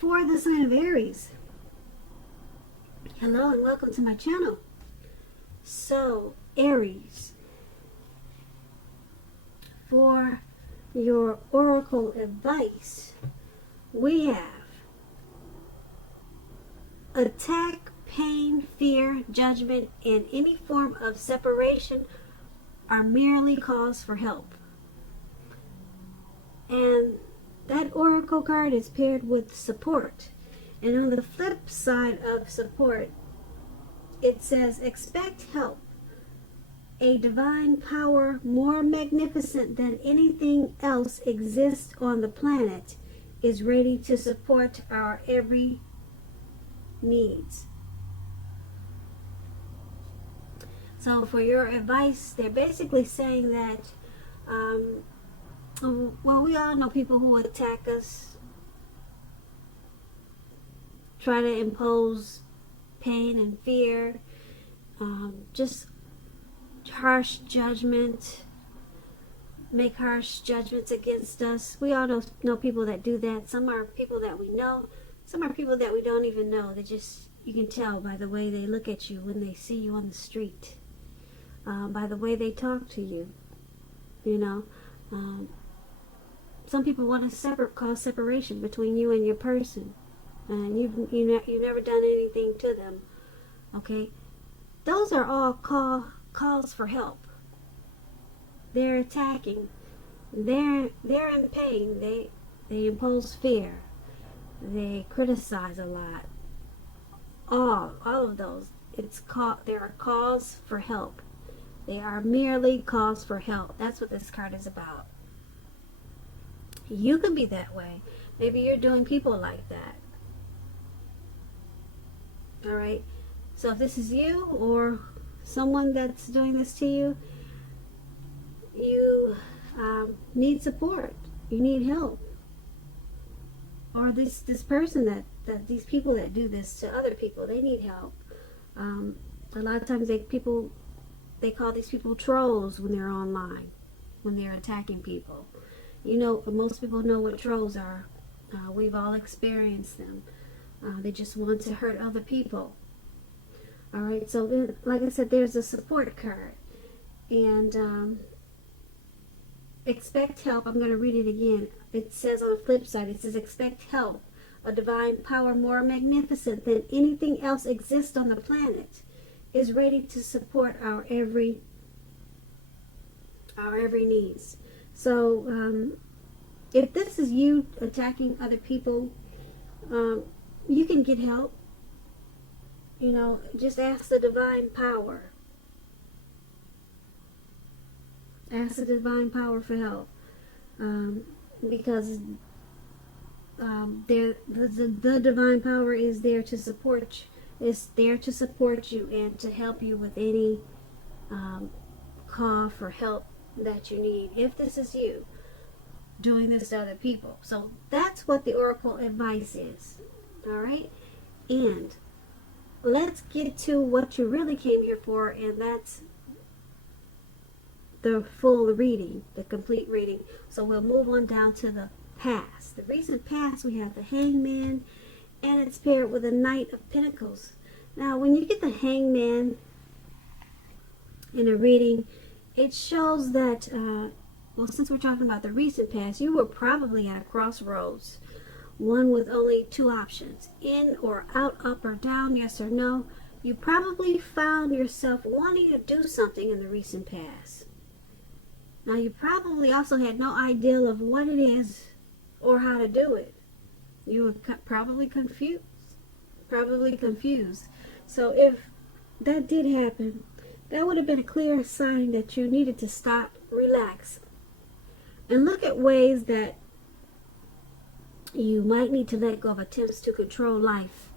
for the sign of Aries. Hello and welcome to my channel. So, Aries, for your oracle advice, we have attack, pain, fear, judgment, and any form of separation are merely calls for help. And that oracle card is paired with support. And on the flip side of support, it says, expect help. A divine power more magnificent than anything else exists on the planet is ready to support our every needs. So for your advice, they're basically saying that, well, we all know people who attack us, try to impose pain and fear, just harsh judgment, make harsh judgments against us. We all know people that do that. Some are people that we know, some are people that we don't even know. They just, you can tell by the way they look at you when they see you on the street, by the way they talk to you, you know. Some people want to cause separation between you and your person, and you've never done anything to them. Okay, those are all calls for help. They're attacking. They're in pain. They impose fear. They criticize a lot. All of those. There are calls for help. They are merely calls for help. That's what this card is about. You can be that way. Maybe you're doing people like that. Alright? So if this is you or someone that's doing this to you, you need support. You need help. Or this person that these people that do this to other people, they need help. A lot of times they call these people trolls when they're online, when they're attacking people. You know, most people know what trolls are. We've all experienced them. They just want to hurt other people. Alright, so then, like I said, there's a support card. And expect help. I'm going to read it again. It says on the flip side, it says, expect help. A divine power more magnificent than anything else exists on the planet is ready to support our every needs. So, if this is you attacking other people, you can get help. You know, just ask the divine power. Ask the divine power for help. Because the divine power is there to support you. It's there to support you and to help you with any call for help that you need, if this is you doing this to other people. So that's what the oracle advice is. Alright? And let's get to what you really came here for, and that's the full reading, the complete reading. So we'll move on down to the past. The recent past, we have the Hangman, and it's paired with the Knight of Pentacles. Now, when you get the Hangman in a reading, it shows that, well, since we're talking about the recent past, you were probably at a crossroads. One with only two options, in or out, up or down, yes or no. You probably found yourself wanting to do something in the recent past. Now, you probably also had no idea of what it is or how to do it. You were probably confused. So if that did happen, that would have been a clear sign that you needed to stop, relax, and look at ways that you might need to let go of attempts to control life,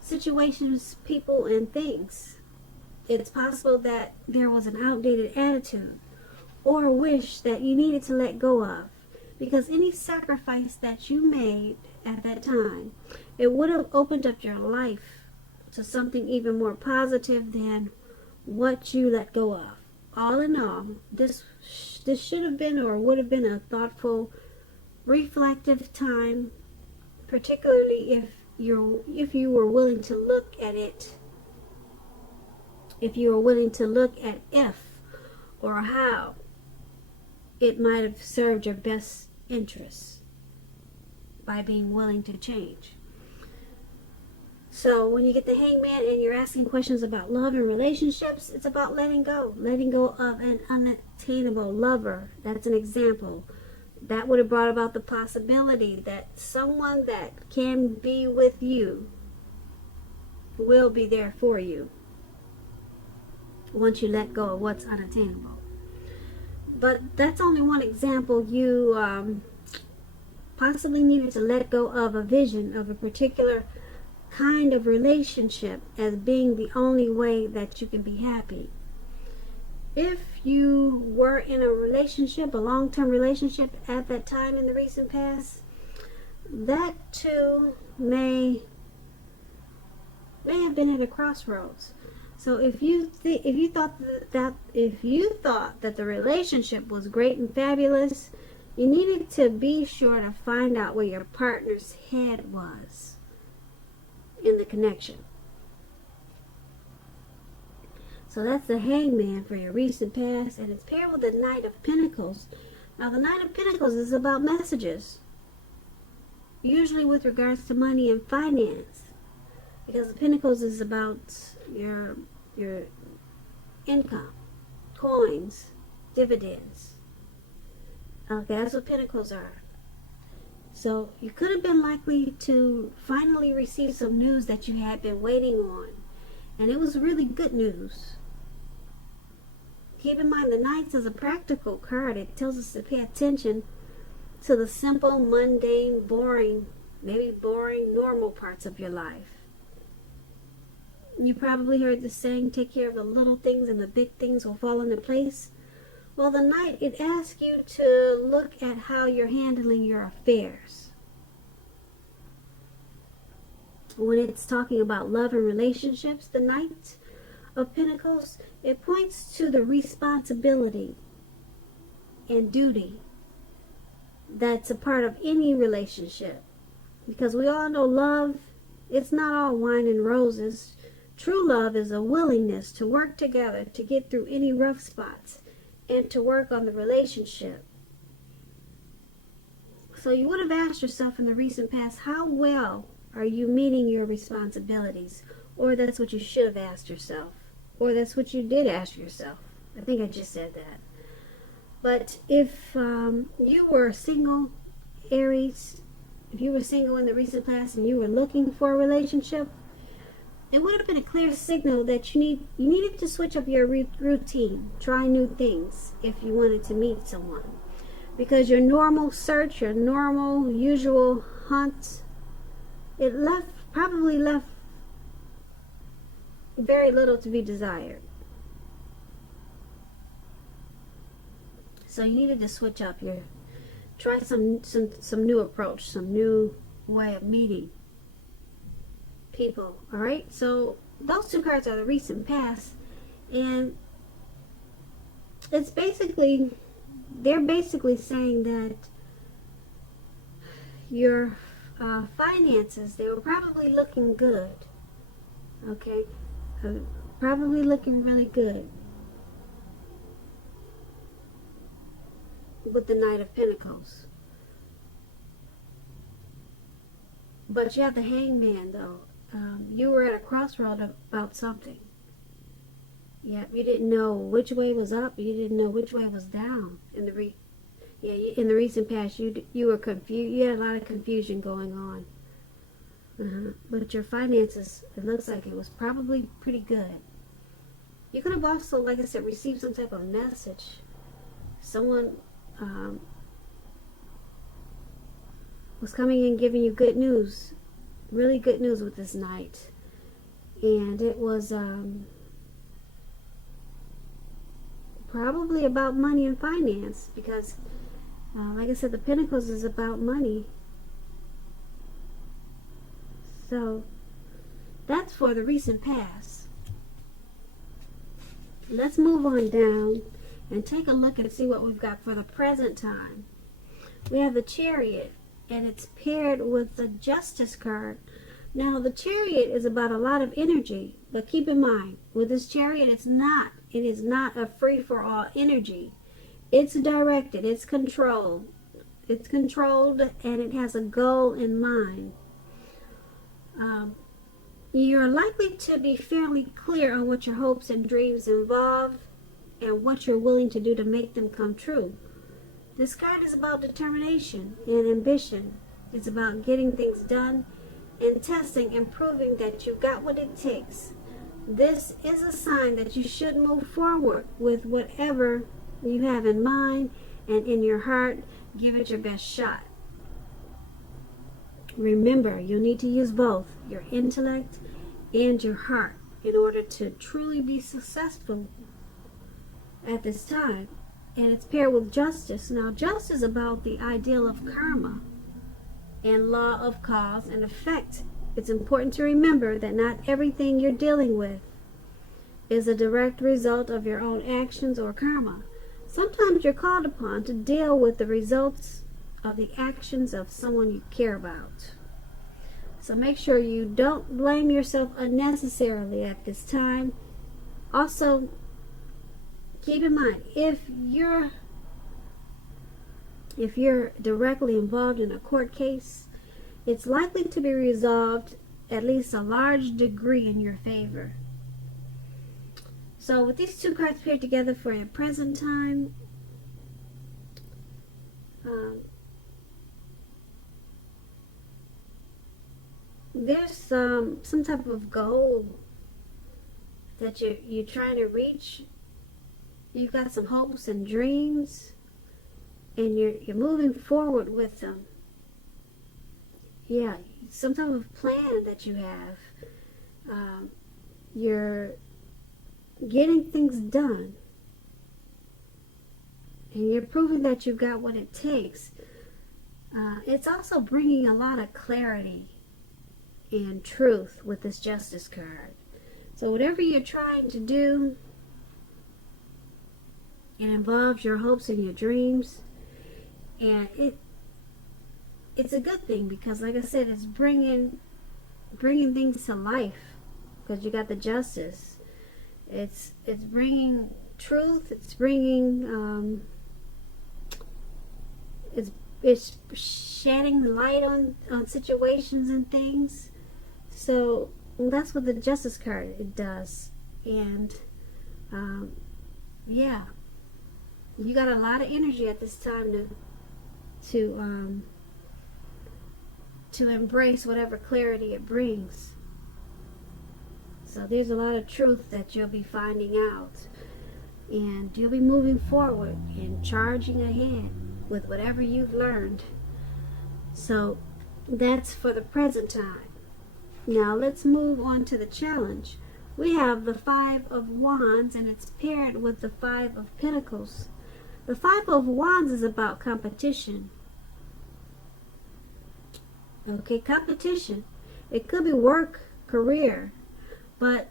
situations, people, and things. It's possible that there was an outdated attitude or a wish that you needed to let go of, because any sacrifice that you made at that time, it would have opened up your life to something even more positive than what you let go of. All in all, this should have been or would have been a thoughtful, reflective time particularly if you were willing to look at it, if you were willing to look at if or how it might have served your best interests by being willing to change. So when you get the Hangman and you're asking questions about love and relationships, it's about letting go of an unattainable lover. That's an example. That would have brought about the possibility that someone that can be with you will be there for you once you let go of what's unattainable. But that's only one example. You possibly needed to let go of a vision of a particular kind of relationship as being the only way that you can be happy. If you were in a relationship, a long-term relationship at that time in the recent past, that too may have been at a crossroads. So if you thought that the relationship was great and fabulous, you needed to be sure to find out where your partner's head was in the connection. So that's the Hangman for your recent past, and it's paired with the Knight of Pentacles. Now the Knight of Pentacles is about messages, usually with regards to money and finance, because the Pentacles is about your income, coins, dividends. Okay, that's what Pentacles are. So you could have been likely to finally receive some news that you had been waiting on, and it was really good news. Keep in mind, the Knights is a practical card. It tells us to pay attention to the simple, mundane, boring, maybe boring, normal parts of your life. You probably heard the saying, take care of the little things and the big things will fall into place. Well, the Knight, it asks you to look at how you're handling your affairs. When it's talking about love and relationships, the Knight of Pentacles, it points to the responsibility and duty that's a part of any relationship. Because we all know love, it's not all wine and roses. True love is a willingness to work together to get through any rough spots and to work on the relationship. So you would have asked yourself in the recent past, how well are you meeting your responsibilities? Or that's what you should have asked yourself. Or that's what you did ask yourself. I think I just said that. But if you were single, Aries, if you were single in the recent past and you were looking for a relationship, it would have been a clear signal that you needed to switch up your routine, try new things if you wanted to meet someone. Because your normal search, your normal, usual hunt, it probably left very little to be desired. So you needed to switch up try some new approach, some new way of meeting people. All right, so those two cards are the recent past, and they're basically saying that your finances, they were probably looking good. Okay, probably looking really good with the Knight of Pentacles. But you have the Hangman, though. You were at a crossroad about something. Yeah, you didn't know which way was up. You didn't know which way was down. In the recent past, you were confused. You had a lot of confusion going on. But your finances, it looks like it was probably pretty good. You could have also, like I said, received some type of message. Someone was coming and giving you good news. Really good news with this Knight. And it was probably about money and finance, because like I said, the Pentacles is about money. So that's for the recent past. Let's move on down and take a look and see what we've got for the present time. We have the Chariot, and it's paired with the Justice card. Now, the Chariot is about a lot of energy, but keep in mind, with this Chariot, it is not a free-for-all energy. It's directed, it's controlled. It's controlled, and it has a goal in mind. You're likely to be fairly clear on what your hopes and dreams involve and what you're willing to do to make them come true. This card is about determination and ambition. It's about getting things done and testing and proving that you've got what it takes. This is a sign that you should move forward with whatever you have in mind and in your heart. Give it your best shot. Remember, you'll need to use both your intellect and your heart in order to truly be successful at this time. And it's paired with Justice. Now, Justice is about the ideal of karma and law of cause and effect. It's important to remember that not everything you're dealing with is a direct result of your own actions or karma. Sometimes you're called upon to deal with the results of the actions of someone you care about. So make sure you don't blame yourself unnecessarily at this time. Also, keep in mind, if you're directly involved in a court case, it's likely to be resolved at least a large degree in your favor. So with these two cards paired together for your present time, there's some type of goal that you're trying to reach. You've got some hopes and dreams, and you're moving forward with them. Yeah, some type of plan that you have. You're getting things done, and you're proving that you've got what it takes. It's also bringing a lot of clarity and truth with this Justice card. So whatever you're trying to do, it involves your hopes and your dreams, and it's a good thing because, like I said, it's bringing things to life because you got the Justice. It's bringing truth. It's bringing it's shedding light on situations and things. So that's what the Justice card it does. And yeah, you got a lot of energy at this time to embrace whatever clarity it brings. So there's a lot of truth that you'll be finding out, and you'll be moving forward and charging ahead with whatever you've learned. So that's for the present time. Now let's move on to the challenge. We have the Five of Wands, and it's paired with the Five of Pentacles. The Five of Wands is about competition. Okay, competition. It could be work, career, but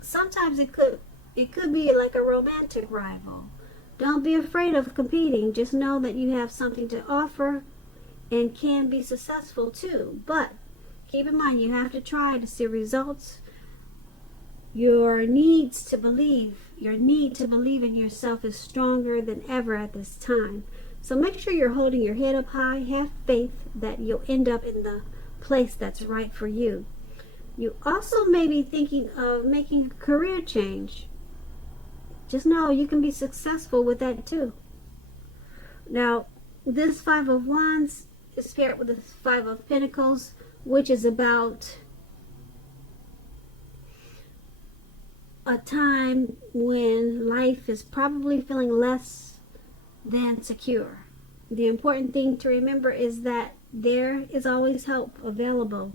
sometimes it could be like a romantic rival. Don't be afraid of competing. Just know that you have something to offer and can be successful too. But keep in mind, you have to try to see results. Your need to believe in yourself is stronger than ever at this time. So make sure you're holding your head up high. Have faith that you'll end up in the place that's right for you. You also may be thinking of making a career change. Just know you can be successful with that too. Now, this Five of Wands is paired with the Five of Pentacles, which is about a time when life is probably feeling less than secure. The important thing to remember is that there is always help available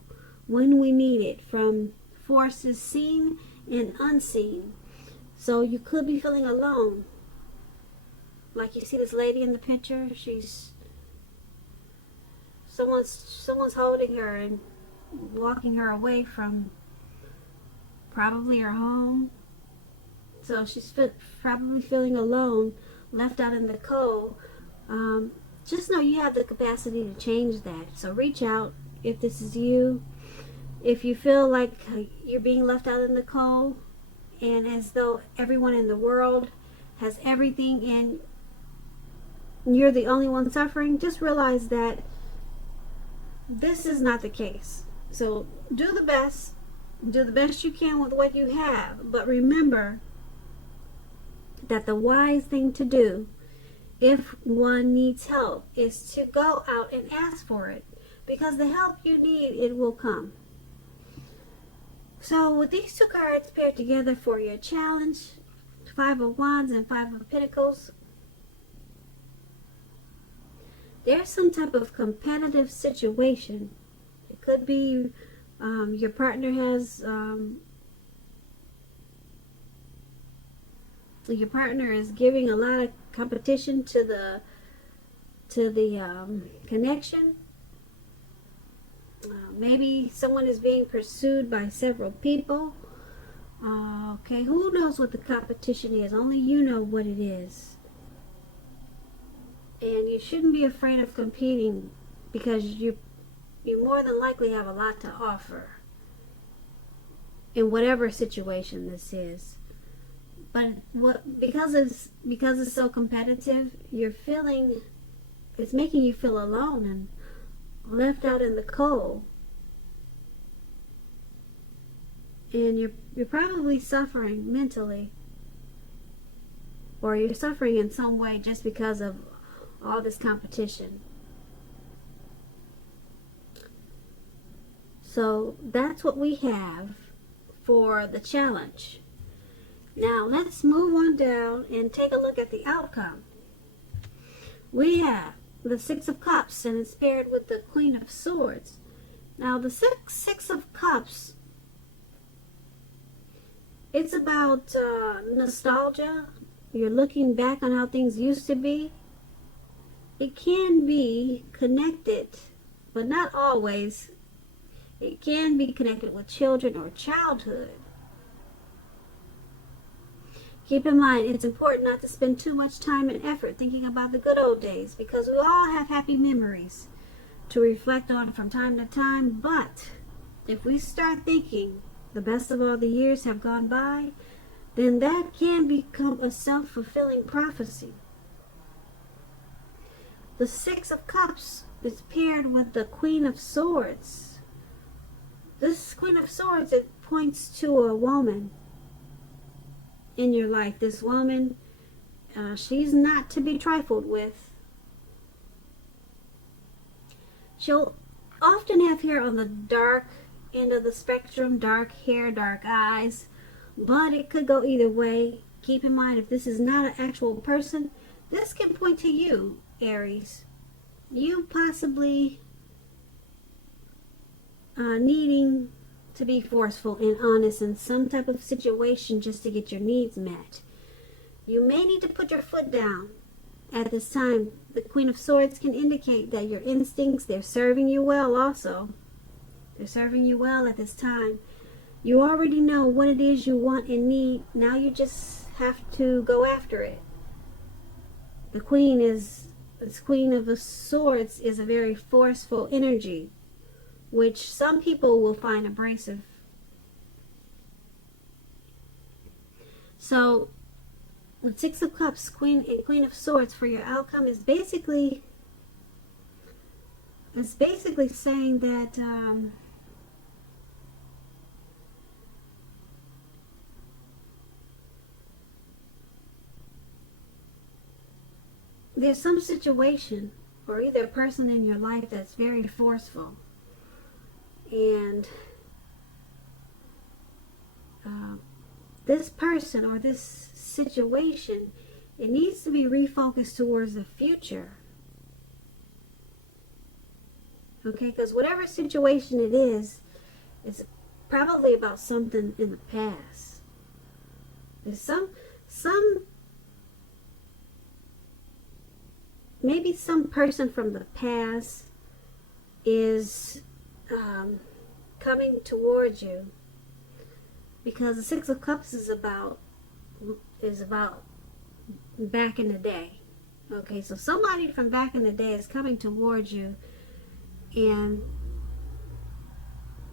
when we need it from forces seen and unseen. So you could be feeling alone. Like you see this lady in the picture, someone's holding her and walking her away from probably her home. So she's probably feeling alone, left out in the cold. just know you have the capacity to change that. So reach out if this is you. If you feel like you're being left out in the cold and as though everyone in the world has everything and you're the only one suffering, just realize that this is not the case. So do the best you can with what you have, but remember that the wise thing to do if one needs help is to go out and ask for it, because the help you need, it will come. So with these two cards paired together for your challenge, Five of Wands and Five of Pentacles, there's some type of competitive situation. It could be your partner has your partner is giving a lot of competition to the connection. Maybe someone is being pursued by several people. Okay, who knows what the competition is? Only you know what it is. And you shouldn't be afraid of competing, because you more than likely have a lot to offer in whatever situation this is. But because it's so competitive, it's making you feel alone and left out in the cold. And you're probably suffering mentally, or you're suffering in some way just because of all this competition. So that's what we have for the challenge. Now let's move on down and take a look at the outcome. We have the Six of Cups, and it's paired with the Queen of Swords. Now the Six of Cups, it's about nostalgia. You're looking back on how things used to be. It can be connected, but not always. It can be connected with children or childhood. Keep in mind, it's important not to spend too much time and effort thinking about the good old days, because we all have happy memories to reflect on from time to time. But if we start thinking the best of all the years have gone by, then that can become a self-fulfilling prophecy. The Six of Cups is paired with the Queen of Swords. This Queen of Swords, it points to a woman in your life. This woman, she's not to be trifled with. She'll often have hair on the dark end of the spectrum, dark hair, dark eyes, but it could go either way. Keep in mind, if this is not an actual person, this can point to you, Aries. You possibly needing to be forceful and honest in some type of situation just to get your needs met. You may need to put your foot down at this time. The Queen of Swords can indicate that your instincts, they're serving you well also. They're serving you well at this time. You already know what it is you want and need. Now you just have to go after it. The Queen of the Swords is a very forceful energy, which some people will find abrasive. So, the Six of Cups, Queen of Swords for your outcome is basically saying that there's some situation or either a person in your life that's very forceful. And this person or this situation, it needs to be refocused towards the future. Okay, because whatever situation it is, it's probably about something in the past. There's maybe some person from the past is coming towards you, because the Six of Cups is about back in the day. Okay, so somebody from back in the day is coming towards you, and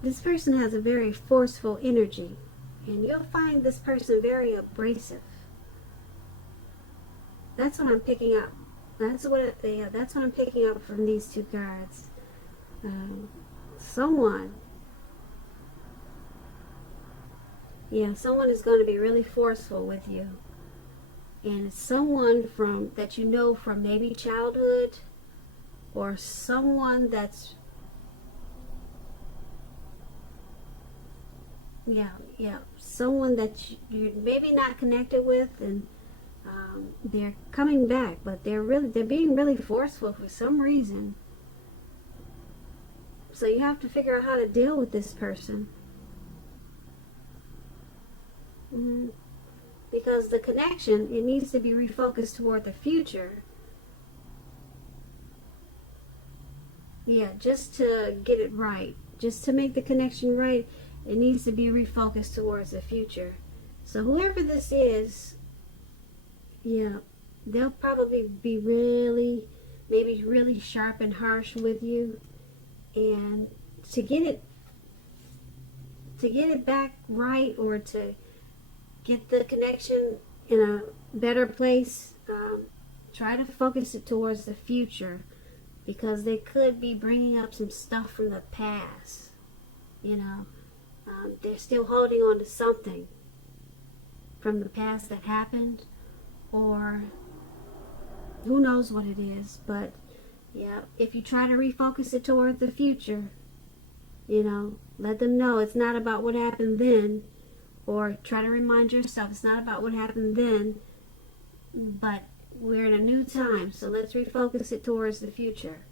this person has a very forceful energy, and you'll find this person very abrasive. That's what I'm picking up. That's what I'm picking up from these two cards. Someone is going to be really forceful with you, and it's someone from that you know from maybe childhood, or someone that's someone that you're maybe not connected with, and they're coming back, but they're being really forceful for some reason. So you have to figure out how to deal with this person. Because the connection, it needs to be refocused toward the future. Yeah, just to get it right. Just to make the connection right, it needs to be refocused towards the future. So whoever this is, they'll probably be maybe really sharp and harsh with you. And to get it back right, or to get the connection in a better place, try to focus it towards the future, because they could be bringing up some stuff from the past. They're still holding on to something from the past that happened, or who knows what it is. But if you try to refocus it towards the future, let them know it's not about what happened then, or try to remind yourself it's not about what happened then, but we're in a new time, so let's refocus it towards the future.